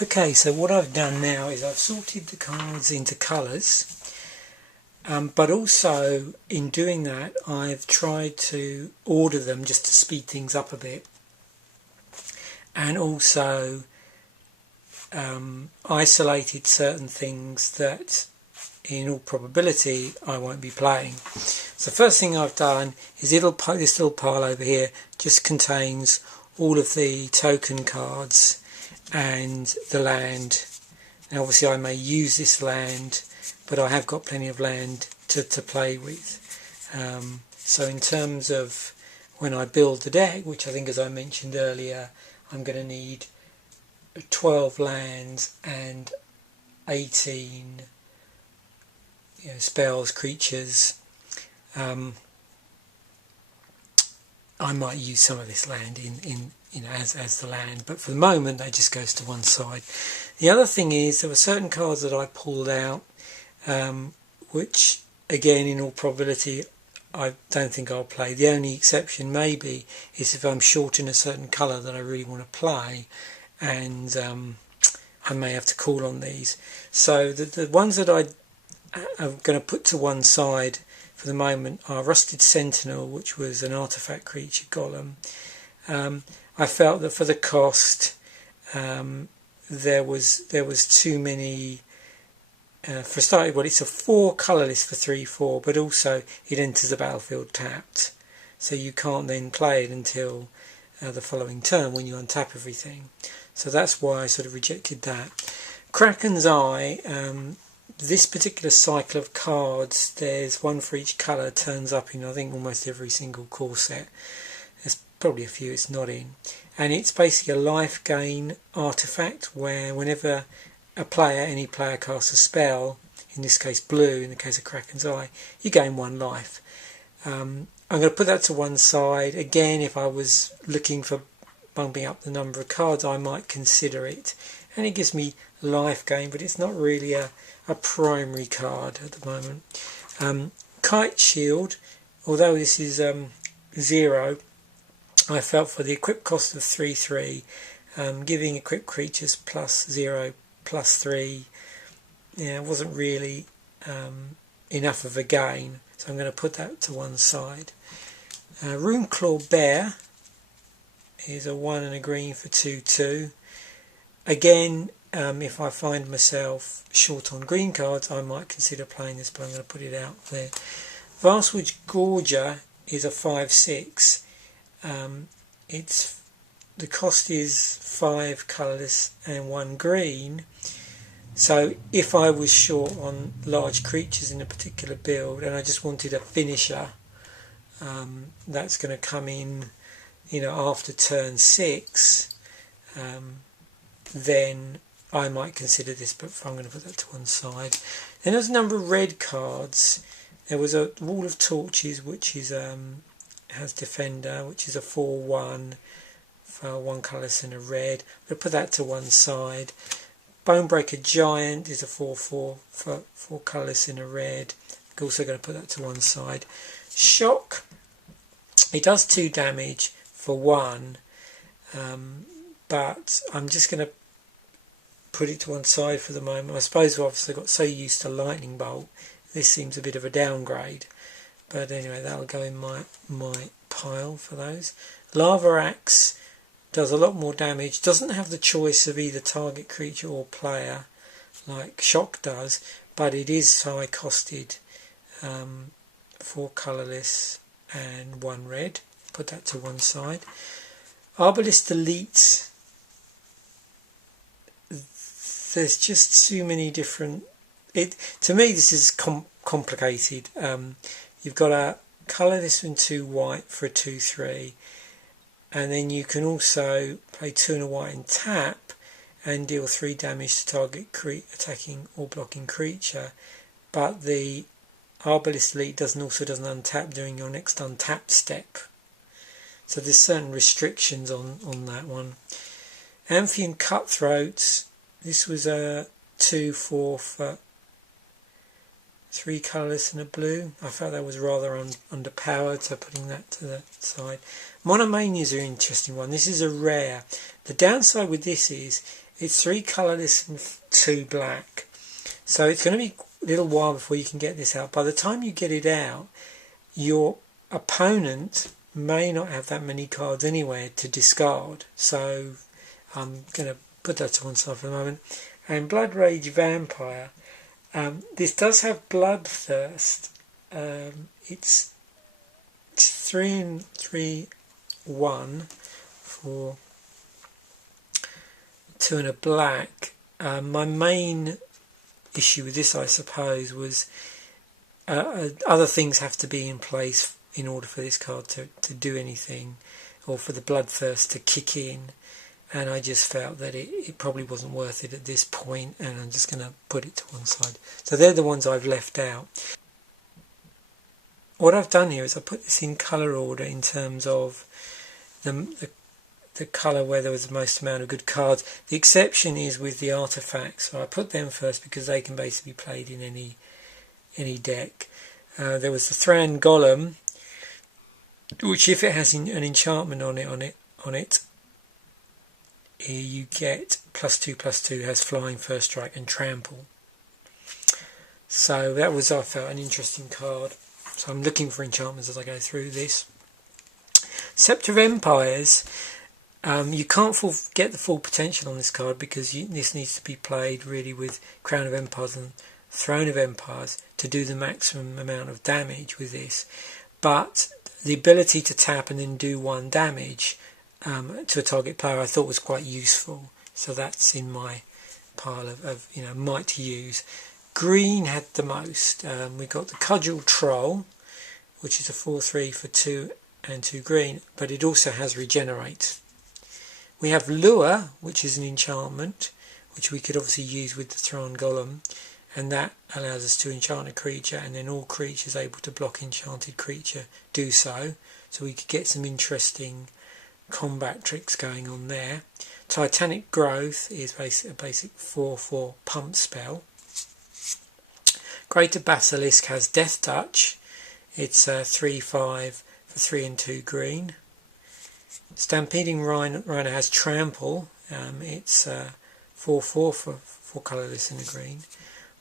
Okay, so what I've done now is I've sorted the cards into colours, but also in doing that I've tried to order them just to speed things up a bit, and also isolated certain things that in all probability I won't be playing. So the first thing I've done is this little pile over here just contains all of the token cards and the land. Now obviously I may use this land, but I have got plenty of land to play with. So in terms of when I build the deck, which I think, as I mentioned earlier, I'm going to need 12 lands and 18 spells, creatures. I might use some of this land in as the land, but for the moment that just goes to one side. The other thing is there were certain cards that I pulled out, which again in all probability I don't think I'll play. The only exception maybe is if I'm short in a certain colour that I really want to play, and I may have to call on these. So the ones that I'm going to put to one side for the moment are Rusted Sentinel, which was an artifact creature golem. I felt that for the cost there was too many. For starting, well, it's a 4 colourless for 3/4, but also it enters the battlefield tapped, so you can't then play it until the following turn when you untap everything. So that's why I sort of rejected that. Kraken's Eye, this particular cycle of cards, there's one for each colour, turns up in I think almost every single core set. There's probably a few it's not in, and it's basically a life gain artifact where whenever any player casts a spell, in this case blue, in the case of Kraken's Eye, you gain 1 life. I'm going to put that to one side. Again, if I was looking for bumping up the number of cards, I might consider it, and it gives me life gain, but it's not really a primary card at the moment. Kite Shield, although this is 0, I felt for the equip cost of 3/3, giving equipped creatures +0 +3, wasn't really enough of a gain, so I'm going to put that to one side. Runeclaw Bear is a 1 and a green for 2/2. Again, if I find myself short on green cards, I might consider playing this, but I'm going to put it out there. Vastwood Gorger is a 5/6. The cost is 5 colourless and 1 green. So if I was short on large creatures in a particular build and I just wanted a finisher, that's going to come in, after turn 6, then I might consider this, but I'm going to put that to one side. Then there's a number of red cards. There was a Wall of Torches, which is has Defender, which is a 4/1 for 1 colourless and a red. We'll put that to one side. Bonebreaker Giant is a 4/4 for 4 colourless and a red. I'm also going to put that to one side. Shock, it does 2 damage for 1, but I'm just going to put it to one side for the moment. I suppose I've obviously got so used to Lightning Bolt, this seems a bit of a downgrade. But anyway, that'll go in my pile for those. Lava Axe does a lot more damage. Doesn't have the choice of either target creature or player like Shock does, but it is high costed. 4 colourless and 1 red. Put that to one side. Arbalist Elite. There's just too many different. To me, this is complicated. You've got to colour this in 2 white for a 2/3, and then you can also play 2 and a white and tap and deal 3 damage to target attacking or blocking creature. But the Arbalist Elite doesn't untap during your next untap step. So there's certain restrictions on that one. Amphion Cutthroats. This was a 2/4 for 3 colourless and a blue. I felt that was rather underpowered, so putting that to the side. Monomania is an interesting one. This is a rare. The downside with this is It's 3 colourless and 2 black. So it's going to be a little while before you can get this out. By the time you get it out, your opponent may not have that many cards anywhere to discard. So I'm going to put that to one side for the moment. And Blood Rage Vampire. This does have Bloodthirst. It's 3 and 3, 1 for 2 and a black. My main issue with this, I suppose, was other things have to be in place in order for this card to do anything, or for the Bloodthirst to kick in, and I just felt that it probably wasn't worth it at this point, and I'm just going to put it to one side. So they're the ones I've left out. What I've done here is I put this in colour order in terms of the colour where there was the most amount of good cards. The exception is with the artefacts, so I put them first because they can basically be played in any deck. There was the Thran Golem, which if it has an enchantment on it, you get +2/+2, has flying, first strike and trample. So that was, I felt, an interesting card. So I'm looking for enchantments as I go through this. Scepter of Empires. You can't get the full potential on this card because this needs to be played really with Crown of Empires and Throne of Empires to do the maximum amount of damage with this. But the ability to tap and then do 1 damage to a target player I thought was quite useful. So that's in my pile of might to use. Green had the most. We got the Cudgel Troll, which is a 4/3 for 2 and 2 green, but it also has Regenerate. We have Lure, which is an enchantment, which we could obviously use with the Thran Golem, and that allows us to enchant a creature, and then all creatures able to block enchanted creature do so. So we could get some interesting combat tricks going on there. Titanic Growth is a basic 4/4 pump spell. Greater Basilisk has Death Touch. It's 3/5 for 3 and 2 green. Stampeding Rhino has Trample. It's 4/4 for 4 colourless and a green.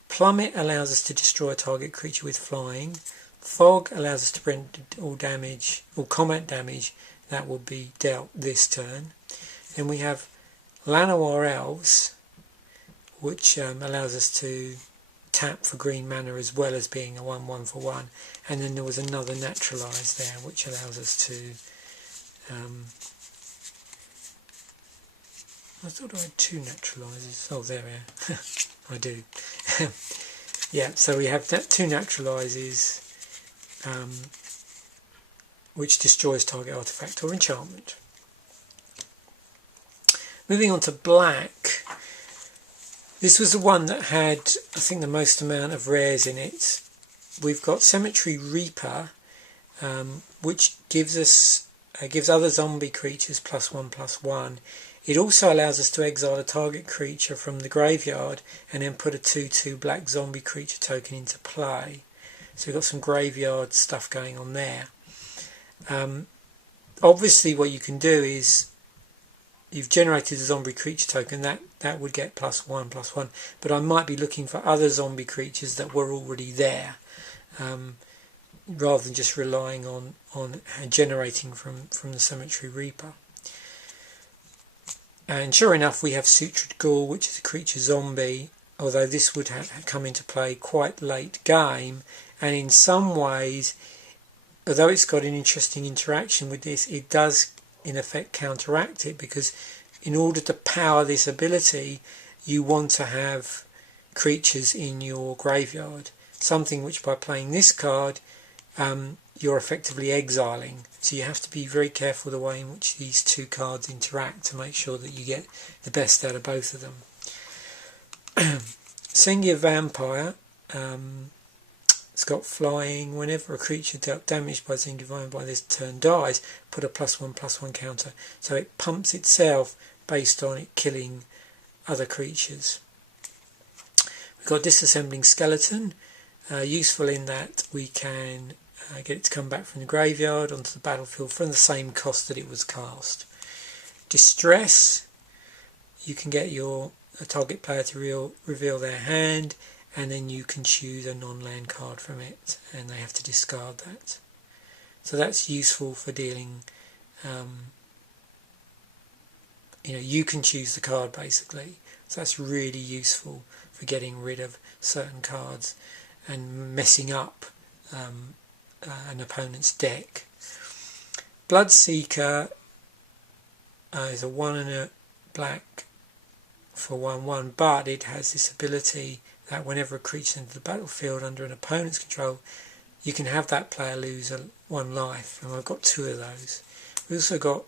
Plummet allows us to destroy a target creature with flying. Fog allows us to prevent all damage, all combat damage that will be dealt this turn. Then we have Llanowar Elves, which allows us to tap for green mana as well as being a 1/1 for 1. And then there was another Naturalise there, which allows us to I thought I had 2 Naturalises. Oh, there we are. I do. Yeah, so we have 2 Naturalises, which destroys target artifact or enchantment. Moving on to black. This was the one that had, I think, the most amount of rares in it. We've got Cemetery Reaper, which gives other zombie creatures +1/+1. It also allows us to exile a target creature from the graveyard and then put a 2/2 black zombie creature token into play. So we've got some graveyard stuff going on there. Obviously what you can do is you've generated a zombie creature token that would get +1/+1, but I might be looking for other zombie creatures that were already there, rather than just relying on generating from the Cemetery Reaper. And sure enough, we have Sutured Ghoul, which is a creature zombie, although this would come into play quite late game, and in some ways, although it's got an interesting interaction with this, it does in effect counteract it, because in order to power this ability you want to have creatures in your graveyard, something which by playing this card you're effectively exiling. So you have to be very careful the way in which these 2 cards interact to make sure that you get the best out of both of them. Sengia Vampire, it's got flying. Whenever a creature dealt damage by Sengia Vampire this turn dies, put a +1/+1 counter. So it pumps itself based on it killing other creatures. We've got Disassembling Skeleton, useful in that we can get it to come back from the graveyard onto the battlefield from the same cost that it was cast. Distress you can get your target player to reveal their hand, and then you can choose a non-land card from it, and they have to discard that. So that's useful for dealing, you can choose the card basically. So that's really useful for getting rid of certain cards and messing up an opponent's deck. Bloodseeker is a 1 and a black for 1/1, but it has this ability that whenever a creature enters the battlefield under an opponent's control, you can have that player lose 1 life, and I've got 2 of those. We've also got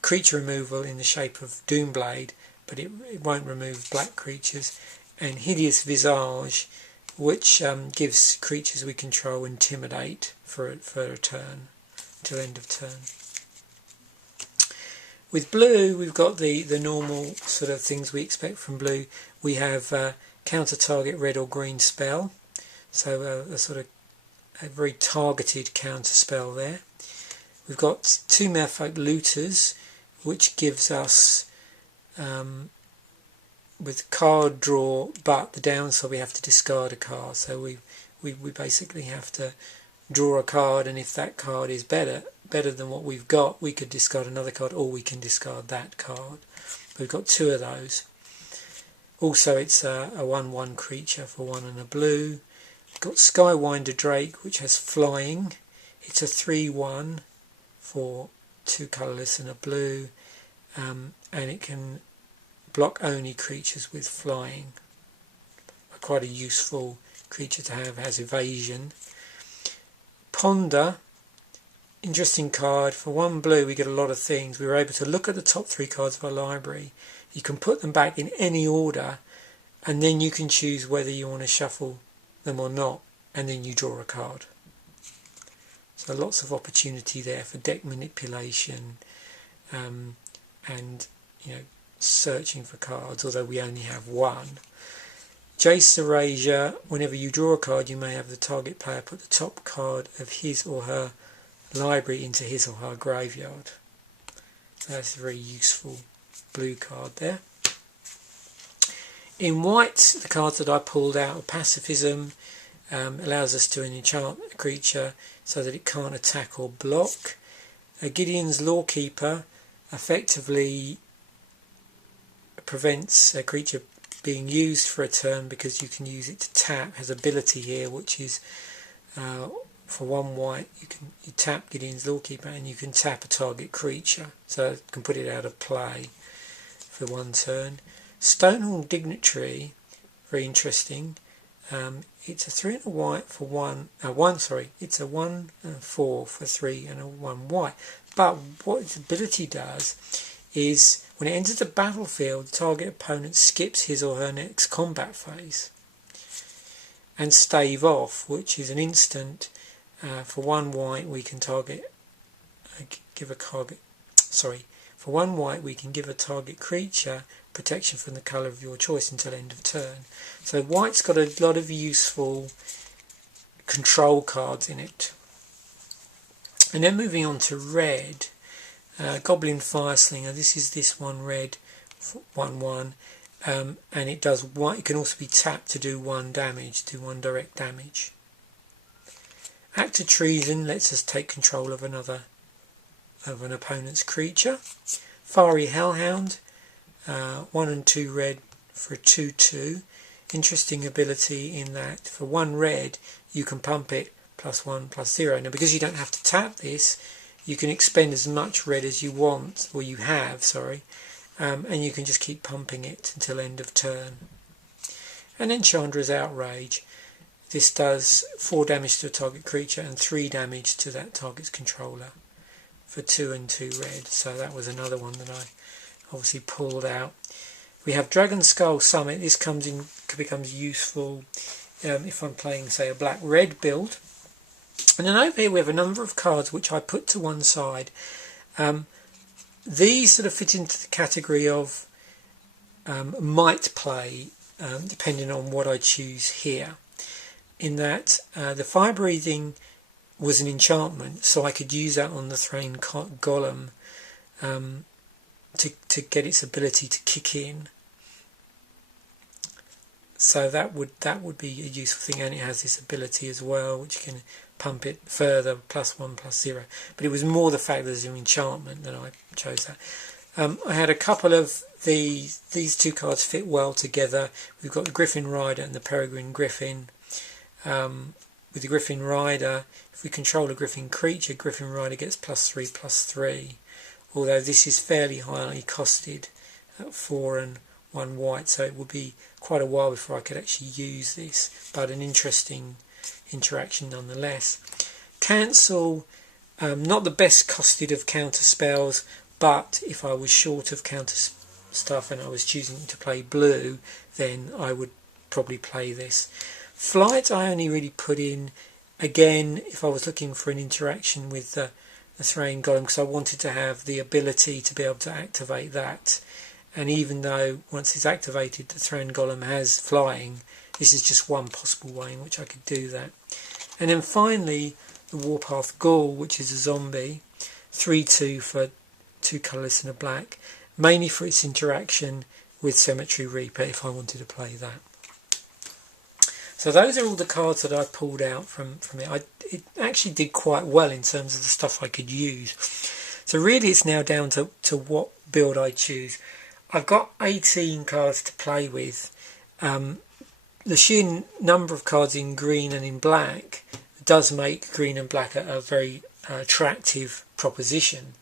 creature removal in the shape of Doomblade, but it won't remove black creatures, and Hideous Visage, which gives creatures we control Intimidate for a turn, till end of turn. With blue, we've got the normal sort of things we expect from blue. We have counter target red or green spell, so a sort of a very targeted counter spell there. We've got 2 Merfolk Looters, which gives us with card draw, but the downside we have to discard a card. So we basically have to draw a card, and if that card is better than what we've got, we could discard another card, or we can discard that card. We've got 2 of those. Also, it's a 1/1 creature for 1 and a blue. We've got Skywinder Drake, which has flying. It's a 3/1 for 2 colourless and a blue, and it can block only creatures with flying. Quite a useful creature to have. Has evasion. Ponder, interesting card. For 1 blue we get a lot of things. We were able to look at the top 3 cards of our library. You can put them back in any order, and then you can choose whether you want to shuffle them or not, and then you draw a card. So lots of opportunity there for deck manipulation, and searching for cards, although we only have 1. Jace Erasure, whenever you draw a card, you may have the target player put the top card of his or her library into his or her graveyard. So that's a very useful blue card there. In white, the cards that I pulled out are Pacifism, allows us to enchant a creature so that it can't attack or block. Gideon's Lawkeeper effectively prevents a creature being used for a turn because you can use it to tap. Has ability here, which is for 1 white you tap Gideon's Lawkeeper and you can tap a target creature, so you can put it out of play for 1 turn. Stonehall Dignitary, very interesting. It's a 3 and a white for 1. It's a 1 and a 4 for 3 and a 1 white. But what its ability does is when it enters the battlefield, the target opponent skips his or her next combat phase. And Stave Off, which is an instant. For 1 white we can for 1 white we can give a target creature protection from the colour of your choice until end of turn. So white's got a lot of useful control cards in it. And then moving on to red, Goblin Fireslinger. This is this 1 red 1/1, and it does 1. It can also be tapped to do 1 damage, do 1 direct damage. Act of Treason lets us take control of an opponent's creature. Fiery Hellhound, 1 and 2 red for a 2/2. Interesting ability in that for 1 red you can pump it +1/+0. Now because you don't have to tap this, you can expend as much red as you want, or you have, and you can just keep pumping it until end of turn. And then Chandra's Outrage. This does 4 damage to a target creature and 3 damage to that target's controller for 2 and 2 red. So that was another one that I obviously pulled out. We have Dragon Skull Summit. This becomes useful if I'm playing, say, a black-red build. And then over here we have a number of cards which I put to one side. These sort of fit into the category of might play, depending on what I choose here. In that the Fire Breathing was an enchantment, so I could use that on the Thrain Golem to get its ability to kick in. So that would be a useful thing, and it has this ability as well, which can pump it further, +1, +0. But it was more the fact that there's an enchantment that I chose that. I had a couple of these two cards fit well together. We've got the Griffin Rider and the Peregrine Griffin. With the Griffin Rider, if we control a Griffin creature, Griffin Rider gets +3/+3. Although this is fairly highly costed at 4 and 1 white, so it would be quite a while before I could actually use this, but an interesting interaction nonetheless. Cancel, not the best costed of counter spells, but if I was short of counter stuff and I was choosing to play blue, then I would probably play this. Flight I only really put in, again, if I was looking for an interaction with the Thrain Golem, because I wanted to have the ability to be able to activate that. And even though once it's activated the Thrain Golem has flying, this is just one possible way in which I could do that. And then finally the Warpath Ghoul, which is a zombie, 3/2 for 2 colourless and a black, mainly for its interaction with Cemetery Reaper if I wanted to play that. So those are all the cards that I pulled out from it. It actually did quite well in terms of the stuff I could use. So really it's now down to what build I choose. I've got 18 cards to play with. The sheer number of cards in green and in black does make green and black a very attractive proposition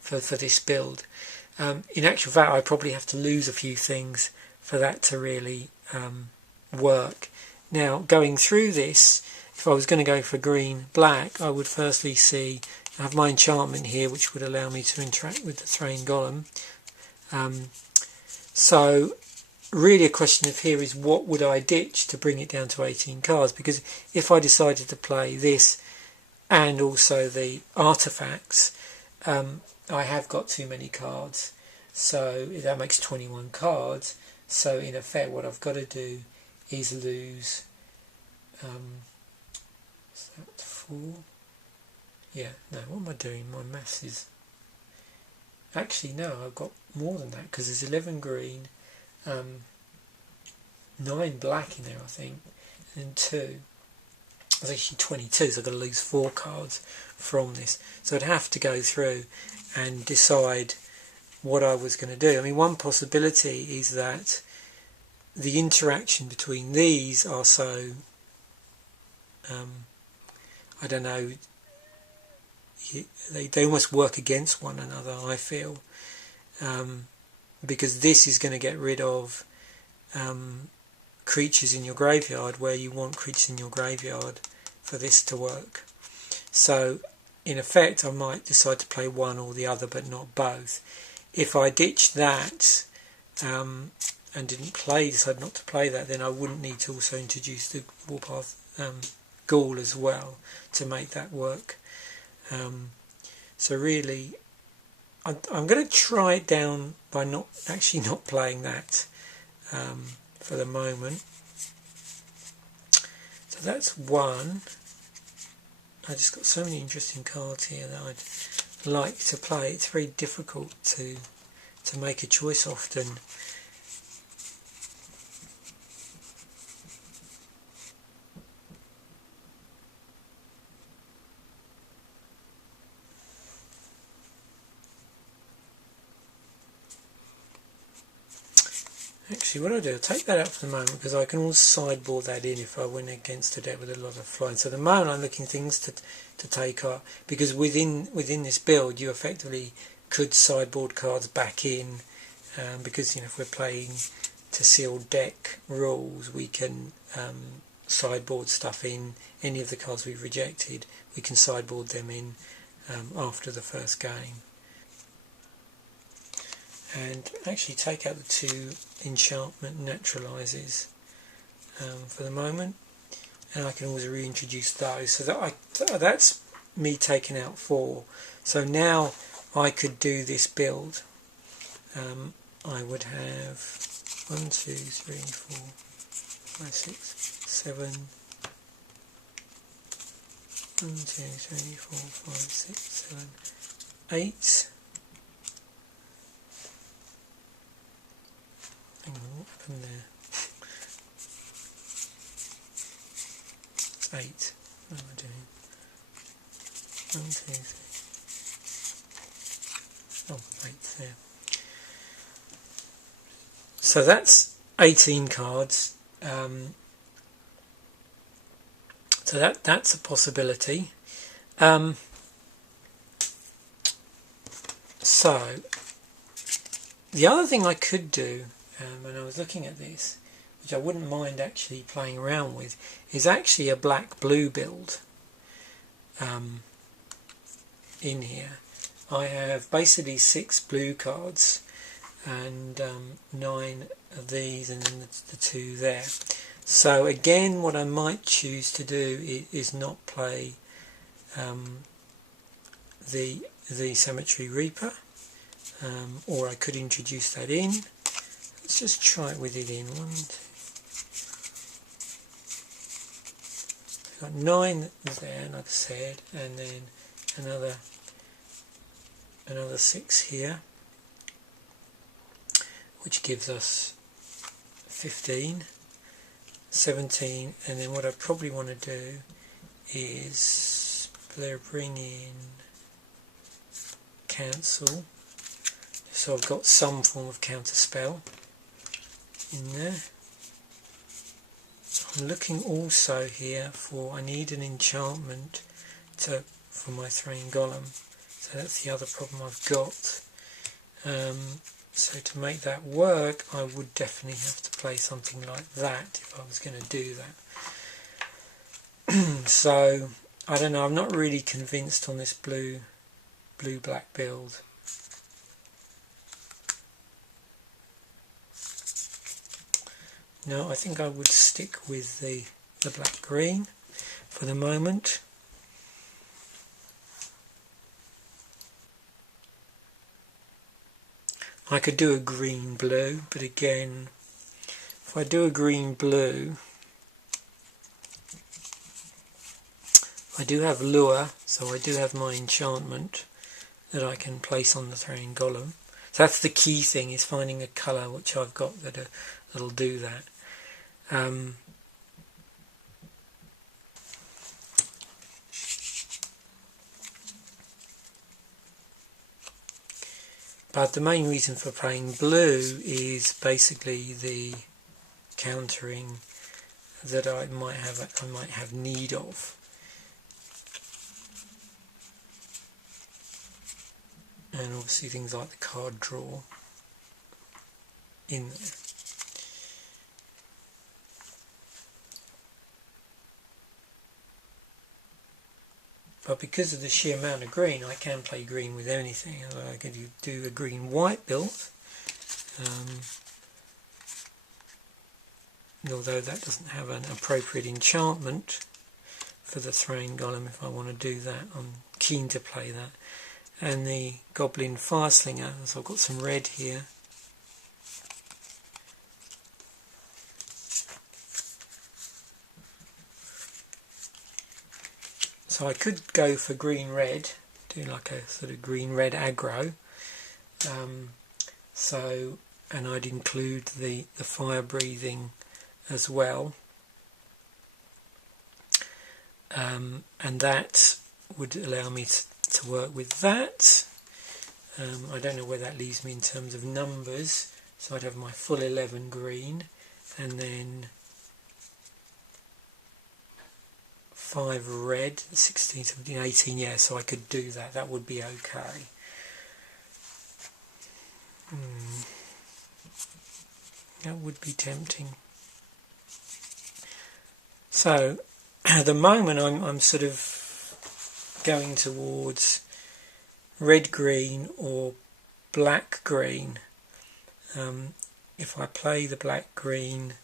for this build. In actual fact, I probably have to lose a few things for that to really work. Now, going through this, if I was going to go for green-black, I would firstly I have my enchantment here, which would allow me to interact with the Thrain Golem. So, really a question of here is what would I ditch to bring it down to 18 cards? Because if I decided to play this and also the artifacts, I have got too many cards. So that makes 21 cards. So in effect what I've got to do is lose, is that 4? Yeah, no, what am I doing? My maths is... Actually, no, I've got more than that because there's 11 green, 9 black in there, I think, and 2. There's actually 22, so I've got to lose 4 cards from this. So I'd have to go through and decide what I was going to do. I mean, one possibility is that the interaction between these are so, I don't know, they almost work against one another, I feel, because this is going to get rid of creatures in your graveyard where you want creatures in your graveyard for this to work. So in effect I might decide to play one or the other but not both. If I ditched that and decide not to play that, then I wouldn't need to also introduce the Warpath Ghoul as well to make that work. So really I'm going to try it down by not playing that for the moment. So that's one. I just got so many interesting cards here that I'd like to play. It's very difficult to make a choice often. Actually, what I'll do, I'll take that out for the moment because I can always sideboard that in if I went against a deck with a lot of flying. So at the moment I'm looking things to take up, because within this build you effectively could sideboard cards back in, because if we're playing to sealed deck rules, we can sideboard stuff in. Any of the cards we've rejected, we can sideboard them in after the first game. And actually take out the 2 enchantment naturalizes for the moment, and I can always reintroduce those. So that's me taking out 4. So now I could do this build. I would have 1, 2, 3, 4, 5, 6, 7. 1, 2, 3, 4, 5, 6, 7, 8. happened there? 8. What am I doing? 1, 2, 3. Oh, 8 there. So that's 18 cards. So that's a possibility. So the other thing I could do, when I was looking at this, which I wouldn't mind actually playing around with, is actually a black-blue build in here. I have basically 6 blue cards and 9 of these, and then the 2 there. So again, what I might choose to do is not play the Cemetery Reaper, or I could introduce that in. Let's just try it with it in. 1, 2. Got 9 there, like I said, and then another 6 here, which gives us 15, 17, and then what I probably want to do is bring in cancel, so I've got some form of counter spell in there. I'm looking also here I need an enchantment for my Throne Golem, so that's the other problem I've got. So to make that work, I would definitely have to play something like that if I was going to do that. So I don't know, I'm not really convinced on this blue-black build. No, I think I would stick with the black-green for the moment. I could do a green-blue, but again, if I do a green-blue, I do have lure, so I do have my enchantment that I can place on the Throne Golem. So that's the key thing, is finding a colour which I've got that'll do that. But the main reason for playing blue is basically the countering that I might have need of. And obviously things like the card draw in there. But because of the sheer amount of green, I can play green with anything. I could do a green-white build, although that doesn't have an appropriate enchantment for the Throne Golem. If I want to do that, I'm keen to play that. And the Goblin Fireslinger, so I've got some red here. So I could go for green-red, do like a sort of green-red aggro. And I'd include the fire-breathing as well. And that would allow me to work with that. I don't know where that leaves me in terms of numbers. So I'd have my full 11 green, and then 5 red, 16, 17, 18, yeah, so I could do that. That would be okay. That would be tempting. So at the moment I'm sort of going towards red-green or black-green. If I play the black-green,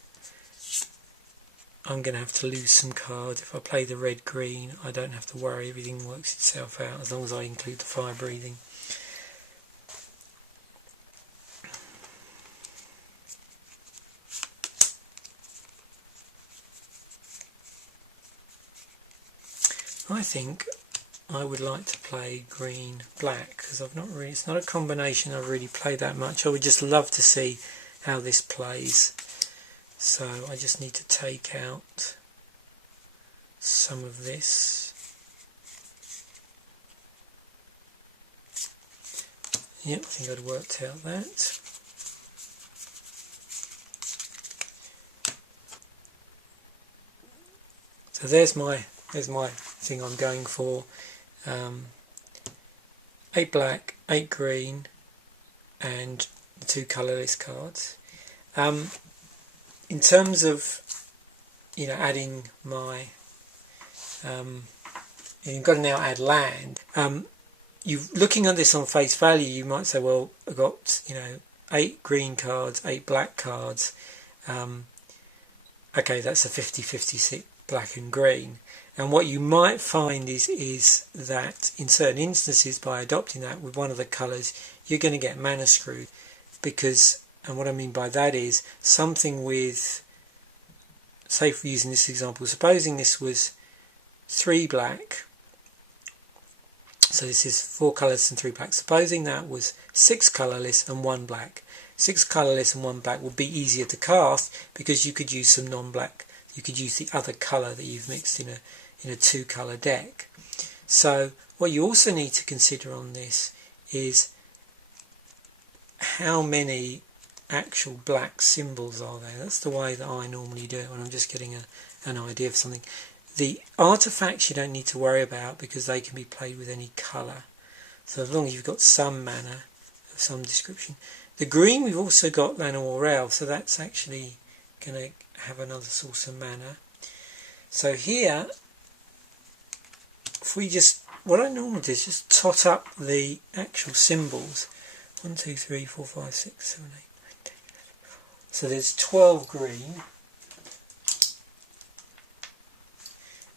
I'm going to have to lose some cards. If I play the red-green, I don't have to worry, everything works itself out as long as I include the fire breathing. I think I would like to play green-black because it's not a combination I've really played that much. I would just love to see how this plays. So I just need to take out some of this. Yep, I think I'd worked out that. So there's my thing I'm going for. 8 black, 8 green, and the 2 colourless cards. In terms of adding my you've got to now add land. You looking at this on face value, you might say, well, I've got 8 green cards, 8 black cards. Okay, that's a 50-50 black and green. And what you might find is that in certain instances, by adopting that with one of the colours, you're going to get mana screwed. Because, and what I mean by that is something with, say for using this example, supposing this was 3 black, so this is 4 colours and 3 black. Supposing that was 6 colourless and 1 black. 6 colourless and 1 black would be easier to cast because you could use some non-black. You could use the other colour that you've mixed in a 2 colour deck. So what you also need to consider on this is how many actual black symbols are there. That's the way that I normally do it when I'm just getting an idea of something. The artifacts you don't need to worry about because they can be played with any colour. So as long as you've got some mana of some description. The green, we've also got Llanowar or Elf, so that's actually going to have another source of mana. So here, if we just, what I normally do is just tot up the actual symbols. 1, 2, 3, 4, 5, 6, 7, 8, 9, 10, 11. So there's 12 green.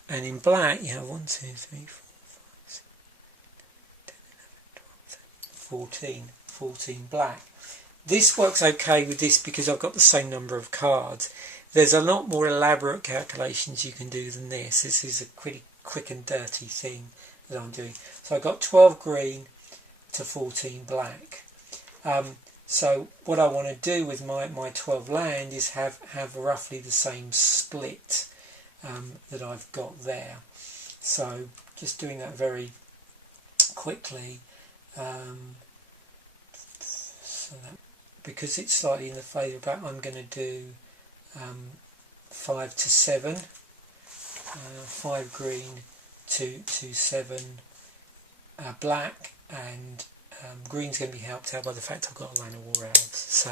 And in black you have 1, 2, 3, 4, 5, 6, 10, 11, 12, 13, 14 black. This works okay with this because I've got the same number of cards. There's a lot more elaborate calculations you can do than this. This is a pretty quick and dirty thing that I'm doing. So I've got 12 green to 14 black. So what I want to do with my 12 land is have roughly the same split that I've got there. So just doing that very quickly. So that, because it's slightly in the favour back, I'm going to do 5 to 7, 5 green to 7 black, and green's going to be helped out by the fact I've got Llanowar Elves. So,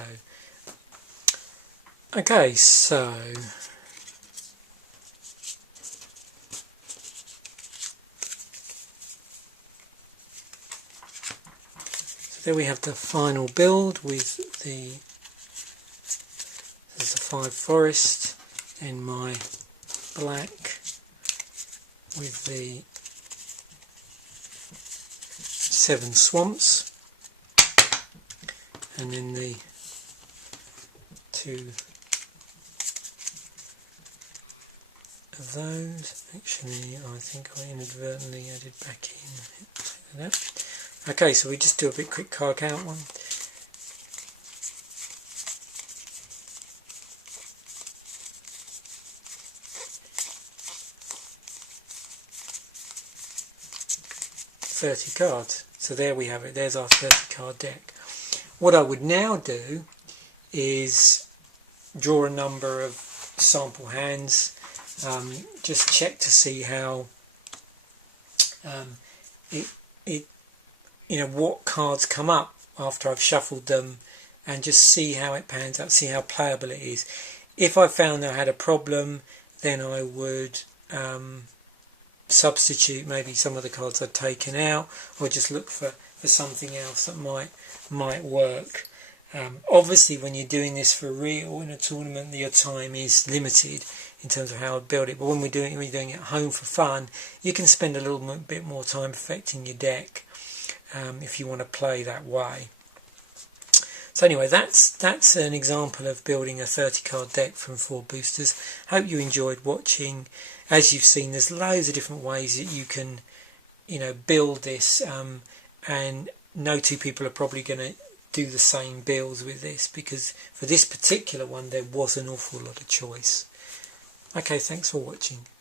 okay, so there we have the final build with there's the 5 forest and my black with the 7 swamps, and then the 2 of those. Actually, I think I inadvertently added back in. Like that. Okay, so we just do a bit quick card count one. $30 cards. So there we have it. There's our 30 card deck. What I would now do is draw a number of sample hands. Just check to see how what cards come up after I've shuffled them, and just see how it pans out, see how playable it is. If I found that I had a problem, then I would substitute maybe some of the cards I'd taken out, or just look for something else that might work. Obviously when you're doing this for real in a tournament, your time is limited in terms of how I build it, but when you're doing it at home for fun, you can spend a little bit more time perfecting your deck if you want to play that way. So anyway, that's an example of building a 30 card deck from 4 boosters. Hope you enjoyed watching. As you've seen, there's loads of different ways that you can build this, and no two people are probably going to do the same bills with this, because for this particular one there was an awful lot of choice. Okay, thanks for watching.